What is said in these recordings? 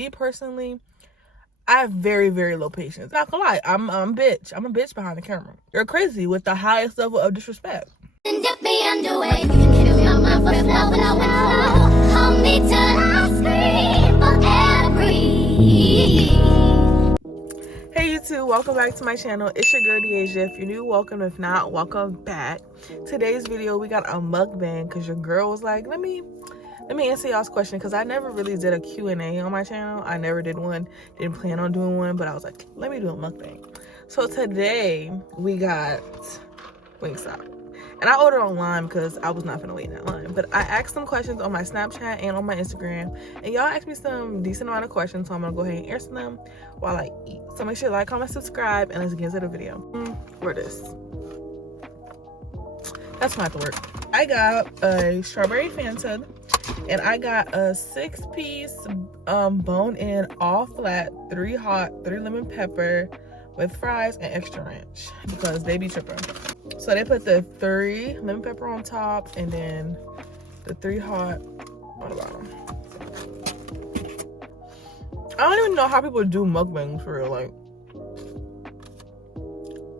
me personally, I have very, very low patience. Not gonna lie, I'm a bitch. I'm a bitch behind the camera. You're crazy with the highest level of disrespect. Hey YouTube, welcome back to my channel. It's your girl Deaysah. If you're new, welcome. If not, welcome back. Today's video, we got a mukbang because your girl was like, let me answer y'all's question, because I never really did a Q&A on my channel. I never did one, didn't plan on doing one, but I was like, let me do a mukbang. So today we got WINGSTOP, and I ordered online because I was not gonna wait in that line. But I asked some questions on my Snapchat and on my Instagram, and y'all asked me some decent amount of questions, so I'm gonna go ahead and answer them while I eat. So make sure you like, comment, subscribe, and let's get into the video. Where this? That's not the work. I got a strawberry Fanta, and I got a 6-piece bone-in, all flat, 3 hot, 3 lemon pepper with fries and extra ranch because they be tripping. So they put the 3 lemon pepper on top and then the 3 hot on the bottom. I don't even know how people do mukbangs for real. Like,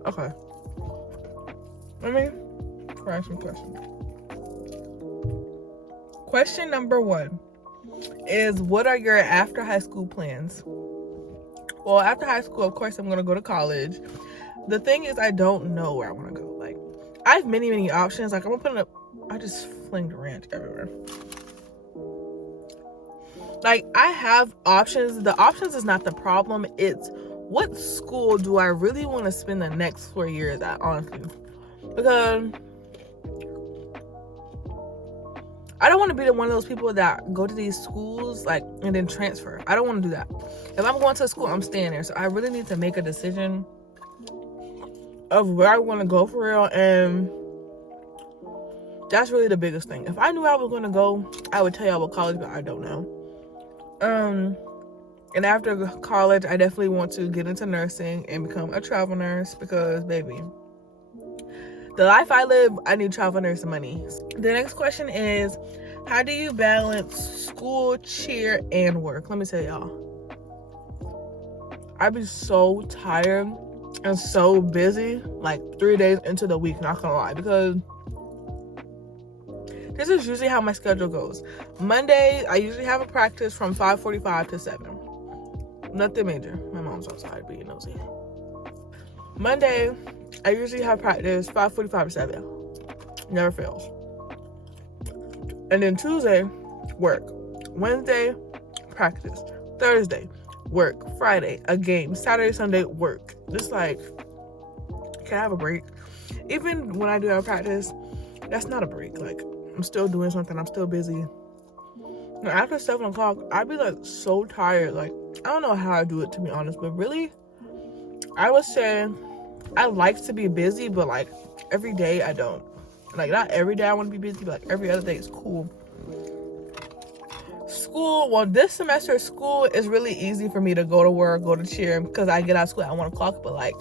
okay, let me try some questions. Question number 1 is, what are your after high school plans? Well, after high school, of course, I'm going to go to college. The thing is, I don't know where I want to go. Like, I have many options. Like, I'm going to put up, I just flinged ranch everywhere. Like, I have options. The options is not the problem. It's what school do I really want to spend the next 4 years at, honestly. Because I don't want to be one of those people that go to these schools like and then transfer. I don't want to do that. If I'm going to a school, I'm staying there. So I really need to make a decision of where I want to go for real, and that's really the biggest thing. If I knew I was going to go, I would tell y'all about college, but I don't know. And after college, I definitely want to get into nursing and become a travel nurse because, baby, the life I live, I need travel nurse money. The next question is, how do you balance school, cheer, and work? Let me tell y'all, I be so tired and so busy like 3 days into the week, not gonna lie, because this is usually how my schedule goes. Monday, I usually have a practice from 5:45 to 7. Nothing major. My mom's outside being nosy. Monday, I usually have practice 5:45 to 7. Never fails. And then Tuesday, work. Wednesday, practice. Thursday, work. Friday, a game. Saturday, Sunday, work. Just like, can I have a break? Even when I do have practice, that's not a break. Like, I'm still doing something. I'm still busy. Now, after 7 o'clock, I'd be like so tired. Like, I don't know how I do it, to be honest, but really, I would say I like to be busy, but like every day I don't. Like, not every day I want to be busy, but like every other day is cool. School, well, this semester school is really easy for me to go to work, go to cheer, because I get out of school at 1 o'clock. But like,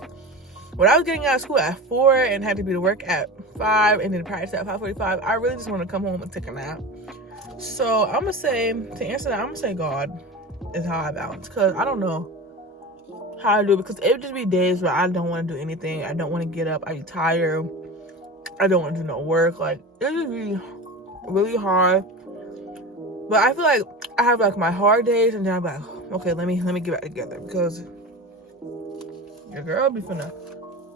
when I was getting out of school at 4 and had to be to work at 5 and then practice at 5:45, I really just want to come home and take a nap. So I'm gonna say, to answer that, I'm gonna say God is how I balance, because I don't know how I do it, because it would just be days where I don't want to do anything. I don't want to get up. I be tired. I don't want to do no work. Like, it would be really hard. But I feel like I have like my hard days, and then I'm like, okay, let me get back together, because your girl be finna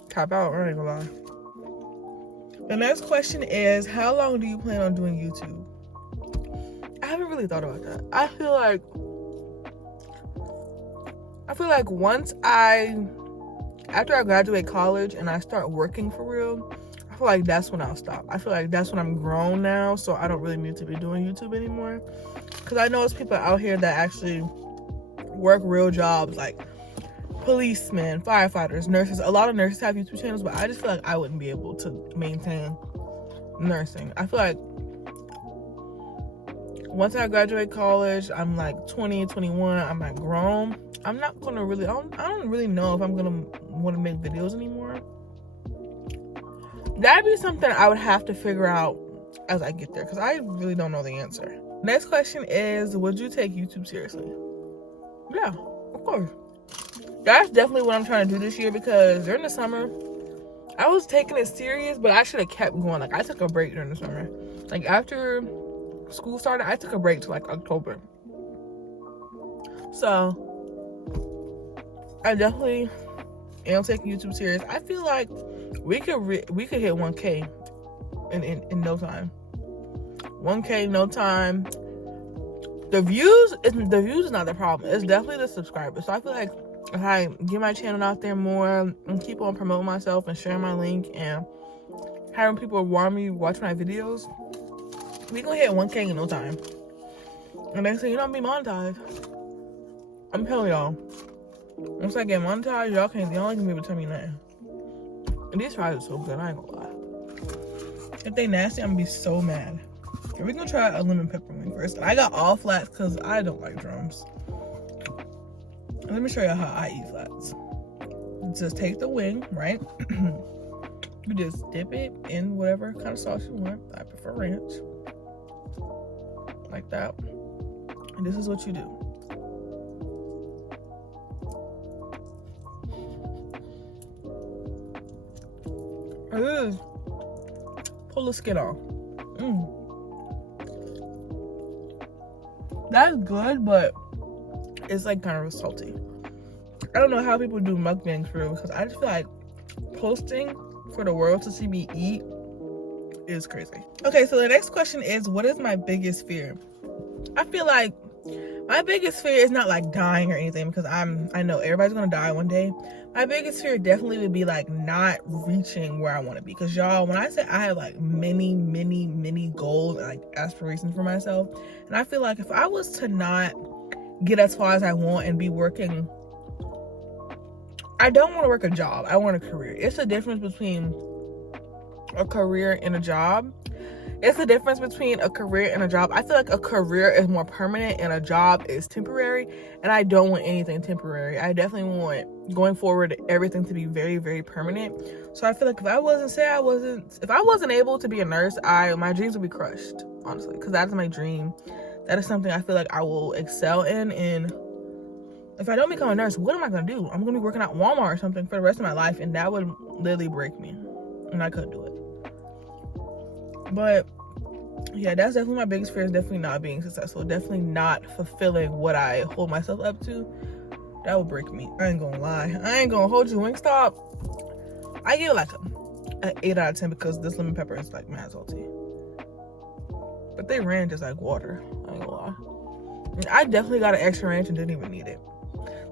tap out. I ain't gonna lie. The next question is, how long do you plan on doing YouTube? I haven't really thought about that. I feel like after I graduate college and I start working for real, I feel like that's when I'll stop. I feel like that's when I'm grown now, so I don't really need to be doing YouTube anymore. Because I know there's people out here that actually work real jobs, like policemen, firefighters, nurses. A lot of nurses have YouTube channels, but I just feel like I wouldn't be able to maintain nursing. I feel like once I graduate college, I'm like 20, 21, I'm like grown. I'm not gonna really, I don't really know if I'm gonna want to make videos anymore. That'd be something I would have to figure out as I get there, because I really don't know the answer. Next question is, would you take YouTube seriously? Yeah, of course. That's definitely what I'm trying to do this year, because during the summer, I was taking it serious, but I should have kept going. Like, I took a break during the summer. Like, after school started, I took a break to like October. So, I definitely am taking YouTube serious. I feel like we could hit 1K in no time. 1K no time. The views is not the problem. It's definitely the subscribers. So I feel like if I get my channel out there more and keep on promoting myself and sharing my link and having people warm me watch my videos, we gonna hit 1K in no time. And next thing you know, I'm be monetized. I'm telling y'all. Once I get monetized, y'all ain't gonna be able to tell me nothing. And these fries are so good, I ain't gonna lie. If they nasty, I'm gonna be so mad. Okay, we're gonna try a lemon pepper wing first. I got all flats because I don't like drums. Let me show you how I eat flats. Just take the wing, right? You just dip it in whatever kind of sauce you want. I prefer ranch. Like that. And this is what you do. Pull the skin off. That's good, but it's like kind of salty. I don't know how people do mukbangs for real, because I just feel like posting for the world to see me eat is crazy. Okay, so the next question is, what is my biggest fear? I feel like my biggest fear is not like dying or anything, because I know everybody's gonna die one day. My biggest fear definitely would be like not reaching where I want to be, because y'all, when I say I have like many goals and like aspirations for myself, and I feel like if I was to not get as far as I want and be working, I don't want to work a job, I want a career. It's the difference between a career and a job. It's the difference between a career and a job. I feel like a career is more permanent and a job is temporary, and I don't want anything temporary. I definitely want, going forward, everything to be very permanent. So I feel like if I wasn't able to be a nurse, my dreams would be crushed, honestly, because that's my dream. That is something I feel like I will excel in, and if I don't become a nurse, what am I gonna do? I'm gonna be working at Walmart or something for the rest of my life, and that would literally break me, and I couldn't do it. But yeah, that's definitely my biggest fear, is definitely not being successful, definitely not fulfilling what I hold myself up to. That would break me. I ain't gonna lie, I ain't gonna hold you. WINGSTOP, I give it like an 8 out of 10, because this lemon pepper is like mad salty, but they ranch is like water. I ain't gonna lie, I definitely got an extra ranch and didn't even need it.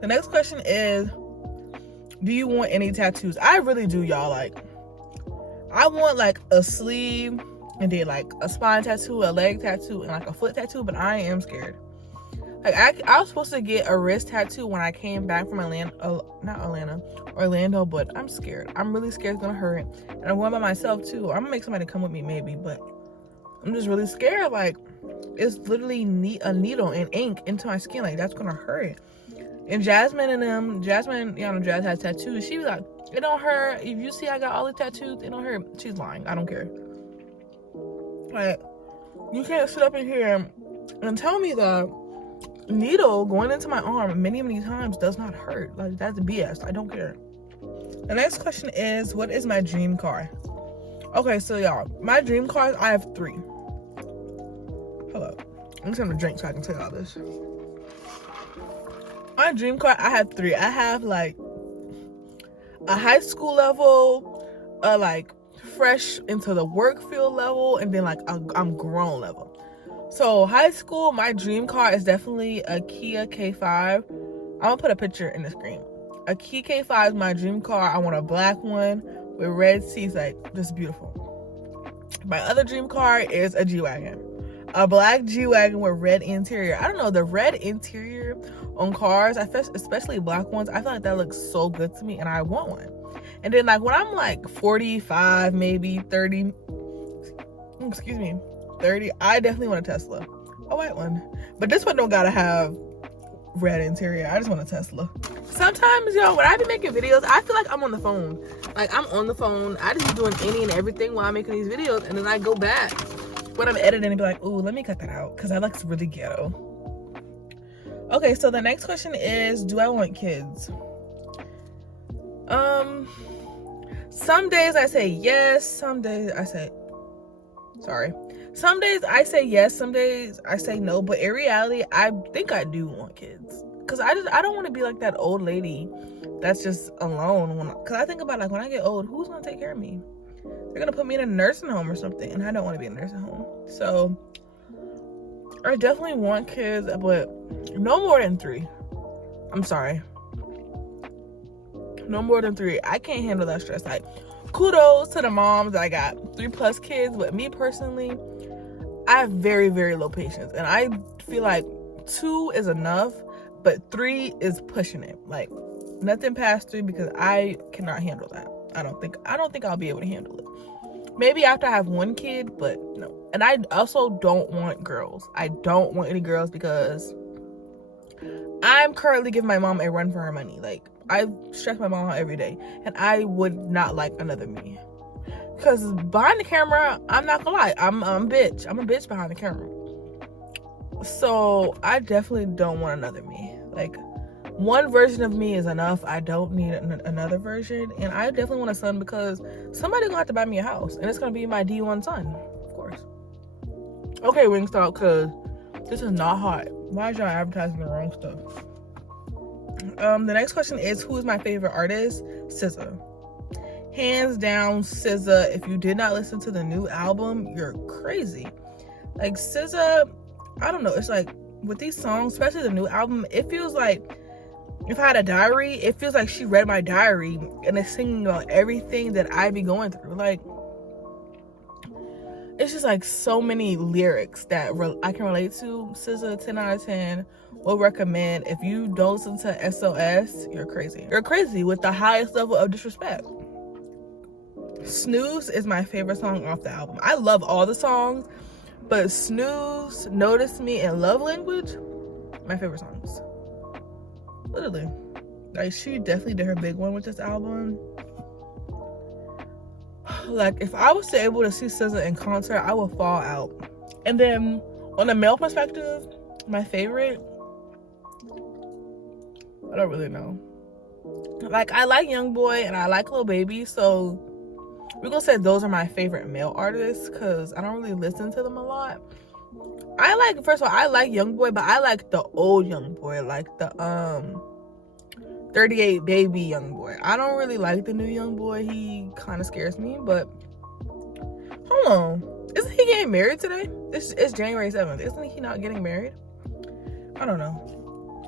The next question is, do you want any tattoos? I really do, y'all. Like, I want like a sleeve, and then like a spine tattoo, a leg tattoo, and like a foot tattoo, but I am scared. Like, I was supposed to get a wrist tattoo when I came back from Orlando, but I'm scared. I'm really scared it's gonna hurt, and I'm going by myself too. I'm gonna make somebody come with me maybe, but I'm just really scared. Like, it's literally a needle and ink into my skin. Like, that's gonna hurt. And Jasmine, y'all know Jazz has tattoos. She was like, it don't hurt. If you see I got all the tattoos, it don't hurt. She's lying. I don't care. Like, you can't sit up in here and tell me that needle going into my arm many times does not hurt. Like, that's BS. I don't care. The next question is, what is my dream car? Okay, so y'all, my dream cars, I have 3. Hold up. I'm just gonna drink so I can tell y'all this. My dream car, I have 3. I have like a high school level, a like fresh into the work field level, and then like I'm grown level. So high school, my dream car is definitely a Kia K5. I'm gonna put a picture in the screen. A Kia K5 is my dream car. I want a black one with red seats, like just beautiful. My other dream car is a G-Wagon. A black G-Wagon with red interior. I don't know, the red interior on cars, especially black ones, I feel like that looks so good to me, and I want one. And then like when I'm like 45, maybe 30, 30, I definitely want a Tesla, a white one. But this one don't gotta have red interior. I just want a Tesla. Sometimes, y'all, when I be making videos, I feel like I'm on the phone. Like, I'm on the phone. I just be doing any and everything while I'm making these videos, and then I go back when I'm editing and be like, ooh, let me cut that out, because that looks really ghetto. Okay, so the next question is, do I want kids? Some days I say yes, some days I say yes, some days I say no, but in reality, I think I do want kids. Cause I don't want to be like that old lady that's just alone. Cause I think about, like, when I get old, who's gonna take care of me? They're gonna put me in a nursing home or something, and I don't want to be in a nursing home. So I definitely want kids, but no more than 3. I'm sorry. No more than 3. I can't handle that stress. Like, kudos to the moms that I got 3+ kids, but me personally, I have very, very low patience, and I feel like 2 is enough, but 3 is pushing it. Like, nothing past 3, because I cannot handle that. I don't think I'll be able to handle it. Maybe after I have 1 kid, but no. And I also don't want girls. I don't want any girls, because I'm currently giving my mom a run for her money. Like, I stress my mom out every day, and I would not like another me. Because behind the camera, I'm not gonna lie, I'm a bitch. I'm a bitch behind the camera. So I definitely don't want another me. Like, 1 version of me is enough. I don't need another version. And I definitely want a son, because somebody's gonna have to buy me a house, and it's gonna be my D1 son, of course. Okay, WINGSTOP, because this is not hot. Why is y'all advertising the wrong stuff? The next question is, who is my favorite artist? SZA. Hands down, SZA. If you did not listen to the new album, you're crazy. Like, SZA, I don't know, it's like, with these songs, especially the new album, it feels like, if I had a diary, it feels like she read my diary and is singing about everything that I be going through. Like, it's just like so many lyrics that I can relate to. SZA, 10 out of 10. Will recommend. If you don't listen to SOS, you're crazy. You're crazy with the highest level of disrespect. Snooze is my favorite song off the album. I love all the songs, but Snooze, Notice Me, and Love Language, my favorite songs. Literally. Like, she definitely did her big one with this album. Like, if I was able to see SZA in concert, I would fall out. And then, on the male perspective, my favorite, I don't really know. Like, I like YoungBoy and I like Lil Baby, so we're gonna say those are my favorite male artists, because I don't really listen to them a lot. First of all, I like YoungBoy, but I like the old YoungBoy, like the 38 Baby YoungBoy. I don't really like the new YoungBoy. He kind of scares me, but hold on. Isn't he getting married today? It's January 7th. Isn't he not getting married? I don't know.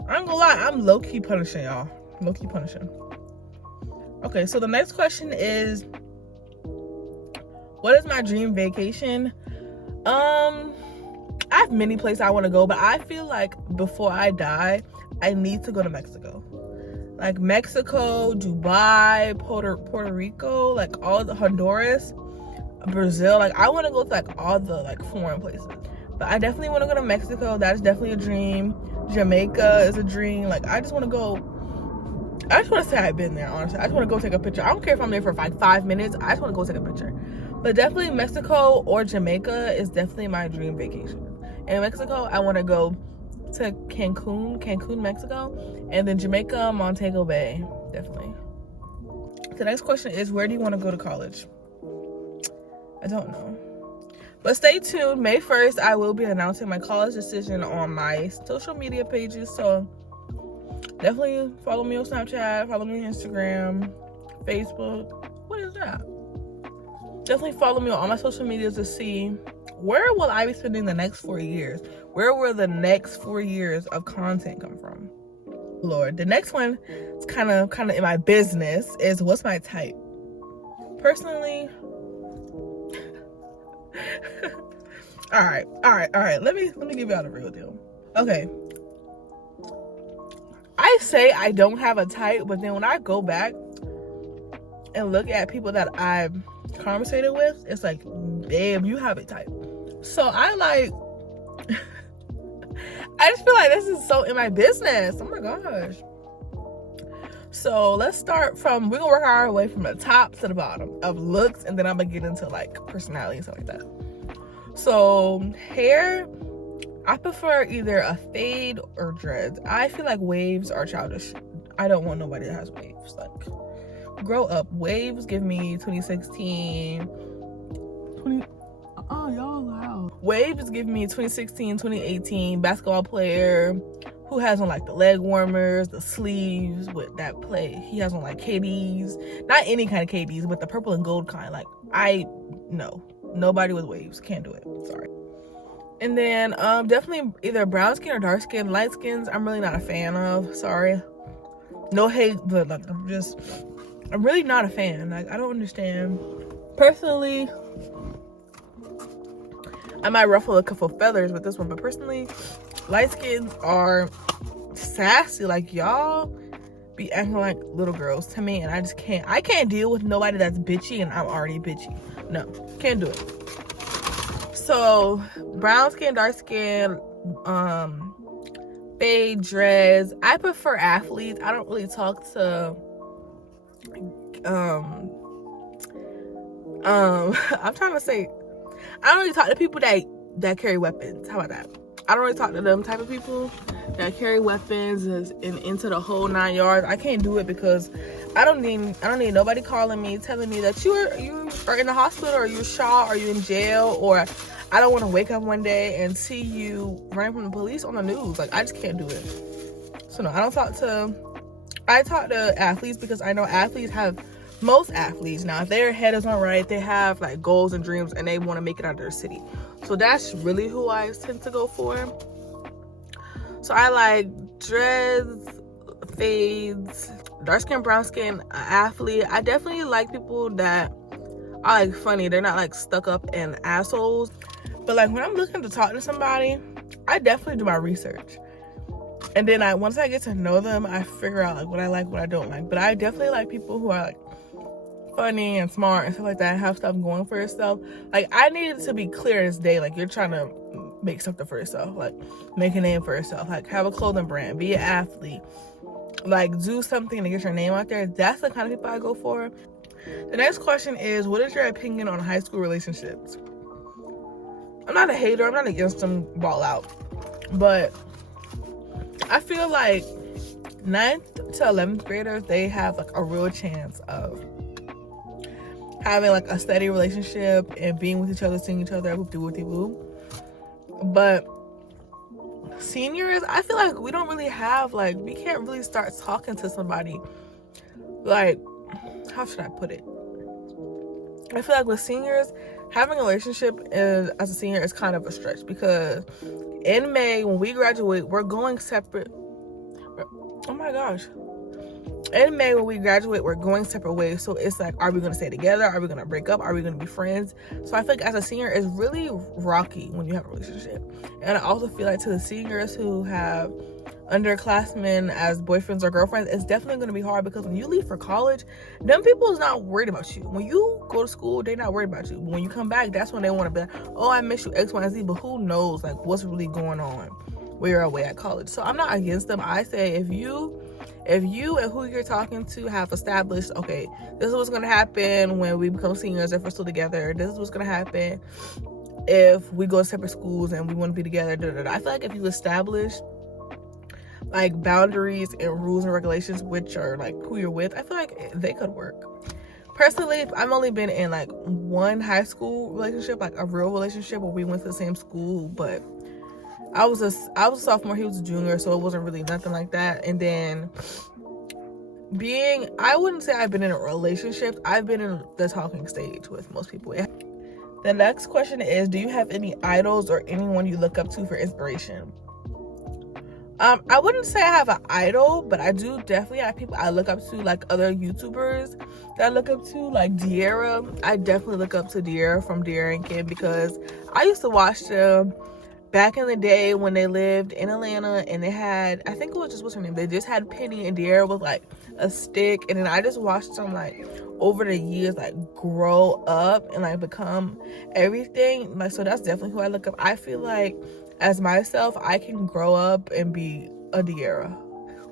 I ain't gonna lie, I'm low-key punishing y'all. Low-key punishing. Okay, so the next question is, what is my dream vacation? I have many places I want to go, but I feel like before I die, I need to go to Mexico. Like, Mexico, Dubai, Puerto Rico, like all the Honduras, Brazil. Like, I want to go to like all the like foreign places. But I definitely want to go to Mexico. That's definitely a dream. Jamaica is a dream. Like, I just want to go. I just want to say I've been there, honestly. I just want to go take a picture. I don't care if I'm there for like 5 minutes. I just want to go take a picture. But definitely Mexico or Jamaica is definitely my dream vacation. In Mexico, I want to go to Cancun, Mexico. And then Jamaica, Montego Bay. Definitely. The next question is, where do you want to go to college? I don't know. But stay tuned. May 1st, I will be announcing my college decision on my social media pages. So definitely follow me on Snapchat, follow me on Instagram, Facebook. What is that? Definitely follow me on all my social medias to see where will I be spending the next 4 years. Where will the next 4 years of content come from? Lord, the next one is kind of in my business is, what's my type? Personally, all right. Let me give y'all the real deal. Okay. I say I don't have a type, but then when I go back and look at people that I've conversated with, it's like, babe, you have a type. So I just feel like this is so in my business. Oh my gosh. So let's start from, we're gonna work our way from the top to the bottom of looks, and then I'm gonna get into like personality and stuff like that. So hair, I prefer either a fade or dreads. I feel like waves are childish. I don't want nobody that has waves. Like, grow up. Waves give me 2016. Y'all loud. Waves give me 2016, 2018 basketball player who has on like the leg warmers, the sleeves with that play. He has on like KDs. Not any kind of KDs, but the purple and gold kind. Like, no. Nobody with waves. Can't do it. Sorry. And then definitely either brown skin or dark skin. Light skins I'm really not a fan of. Sorry. No hate, but like I'm really not a fan. Like, I don't understand. Personally, I might ruffle a couple feathers with this one, but personally, light skins are sassy. Like, y'all be acting like little girls to me, and I can't deal with nobody that's bitchy and I'm already bitchy. No, can't do it. So brown skin, dark skin, fade, dreads. I prefer athletes. I don't really talk to I'm trying to say, I don't really talk to people that carry weapons. How about that? I don't really talk to them type of people that carry weapons and into the whole 9 yards. I can't do it because I don't need nobody calling me telling me that you are in the hospital, or you're shot, or you're in jail, or I don't want to wake up one day and see you running from the police on the news. Like, I just can't do it. So no, I talk to athletes because I know most athletes now, if their head is on right, they have like goals and dreams and they want to make it out of their city. So that's really who I tend to go for. So I like dreads, fades, dark skin, brown skin, athlete. I definitely like people that are like funny. They're not like stuck up and assholes. But like when I'm looking to talk to somebody, I definitely do my research. And then once I get to know them, I figure out like what I like, what I don't like. But I definitely like people who are like funny and smart and stuff like that, and have stuff going for yourself. Like, I need it to be clear as day. Like, you're trying to make something for yourself, like make a name for yourself, like have a clothing brand, be an athlete, like do something to get your name out there. That's the kind of people I go for. The next question is, what is your opinion on high school relationships? I'm not a hater. I'm not against them ball out. But I feel like 9th to 11th graders, they have like a real chance of having like a steady relationship and being with each other, seeing each other, whoop-de-whoop-de-whoop. But seniors, I feel like we don't really have, like, we can't really start talking to somebody. Like, how should I put it? I feel like with seniors, having a relationship as a senior is kind of a stretch, because in May, when we graduate, we're going separate. Oh my gosh. In May, when we graduate, we're going separate ways. So it's like, are we going to stay together? Are we going to break up? Are we going to be friends? So I feel like as a senior, it's really rocky when you have a relationship. And I also feel like to the seniors who have underclassmen as boyfriends or girlfriends, it's definitely going to be hard, because when you leave for college, them people is not worried about you. When you go to school, they're not worried about you. But when you come back, that's when they want to be like, oh, I miss you, X, Y, and Z. But who knows like what's really going on when you're away at college. So I'm not against them. I say if you and who you're talking to have established, okay, this is what's going to happen when we become seniors if we're still together. This is what's going to happen if we go to separate schools and we want to be together. I feel like if you establish like boundaries and rules and regulations, which are like who you're with, I feel like they could work. Personally, I've only been in like one high school relationship, like a real relationship where we went to the same school, but I was a sophomore, he was a junior, so it wasn't really nothing like that. And then I wouldn't say I've been in a relationship. I've been in the talking stage with most people. The next question is, do you have any idols or anyone you look up to for inspiration? I wouldn't say I have an idol, but I do definitely have people I look up to, like other YouTubers that I look up to, like Deaysah. I definitely look up to Deaysah from Deaysah and Kid, because I used to watch them back in the day when they lived in Atlanta, and they had, I think it was just, what's her name? They just had Penny, and Deaysah was like a stick. And then I just watched them like over the years like grow up and like become everything. Like, so that's definitely who I look up. I feel like as myself, I can grow up and be a Deaysah,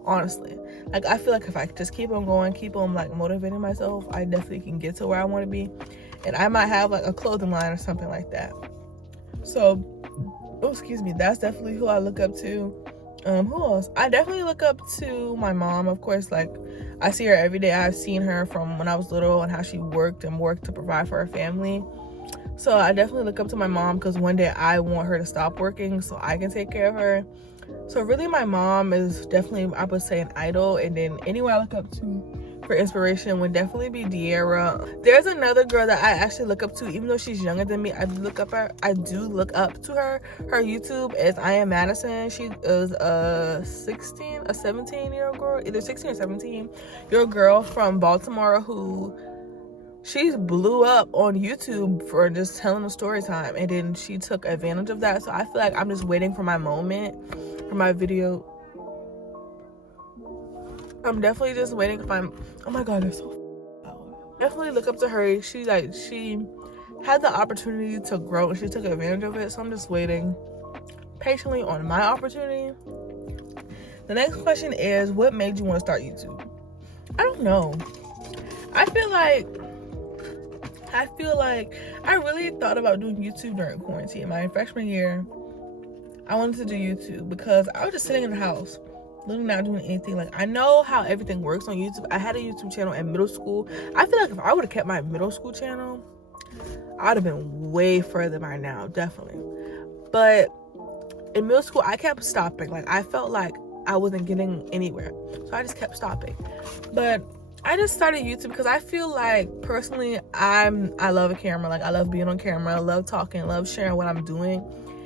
honestly. Like, I feel like if I just keep on going, keep on like motivating myself, I definitely can get to where I want to be. And I might have like a clothing line or something like that. So Oh, excuse me. That's definitely who I look up to. Who else? I definitely look up to my mom, of course. Like, I see her every day. I've seen her from when I was little and how she worked to provide for her family. So I definitely look up to my mom because one day I want her to stop working so I can take care of her. So really my mom is definitely, I would say, an idol. And then anyone I look up to for inspiration would definitely be Deaysah. There's another girl that I actually look up to, even though she's younger than me. I do look up to her. Her YouTube is I Am Madison. She is a 17-year-old girl, either 16 or 17-year-old girl from Baltimore who she blew up on YouTube for just telling a story time, and then she took advantage of that. So I feel like I'm just waiting for my moment for my video. I'm definitely just waiting if I'm, oh my god, they're so loud. Definitely look up to her. She had the opportunity to grow and she took advantage of it. So I'm just waiting patiently on my opportunity. The next question is, what made you want to start YouTube? I don't know. I feel like I really thought about doing YouTube during quarantine. My freshman year, I wanted to do YouTube because I was just sitting in the house, literally not doing anything. Like, I know how everything works on YouTube. I had a YouTube channel in middle school. I feel like if I would have kept my middle school channel, I would have been way further by now, definitely. But in middle school, I kept stopping. Like, I felt like I wasn't getting anywhere, so I just kept stopping. But I just started YouTube because I feel like, personally, I love a camera. Like, I love being on camera. I love talking. I love sharing what I'm doing.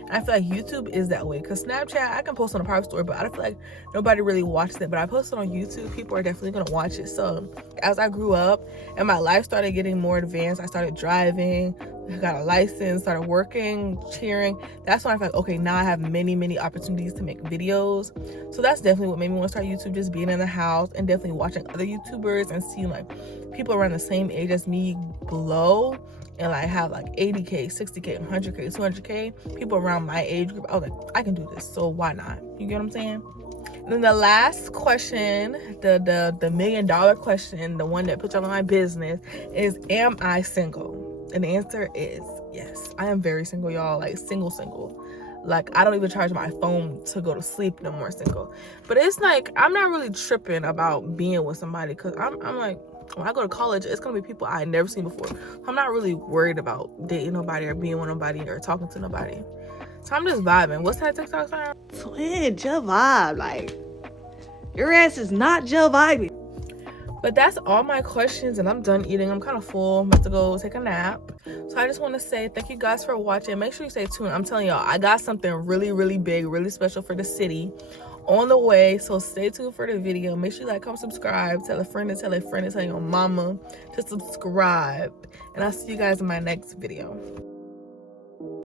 And I feel like YouTube is that way. Because Snapchat, I can post on a private story, but I feel like nobody really watches it. But I posted on YouTube. People are definitely going to watch it. So as I grew up and my life started getting more advanced, I started driving, I got a license, started working, cheering. That's when I felt like, okay, now I have many opportunities to make videos. So that's definitely what made me want to start YouTube, just being in the house and definitely watching other YouTubers and seeing like people around the same age as me glow and like have like 80K, 60K, 100K, 200K, people around my age group. I was like, I can do this, so why not? You get what I'm saying? And then the last question, the $1 million question, the one that puts all of my business, is, am I single? And the answer is yes. I am very single, y'all. Like, single. Like, I don't even charge my phone to go to sleep no more single. But it's like, I'm not really tripping about being with somebody because I'm like, when I go to college, it's going to be people I never seen before. I'm not really worried about dating nobody or being with nobody or talking to nobody. So I'm just vibing. What's that TikTok song? Twin, Jill vibe. Like, your ass is not Jill vibing. But that's all my questions, and I'm done eating. I'm kind of full. I'm about to go take a nap. So I just want to say thank you guys for watching. Make sure you stay tuned. I'm telling y'all, I got something really big, really special for the city on the way. So stay tuned for the video. Make sure you like, comment, subscribe. Tell a friend to tell a friend to tell your mama to subscribe. And I'll see you guys in my next video.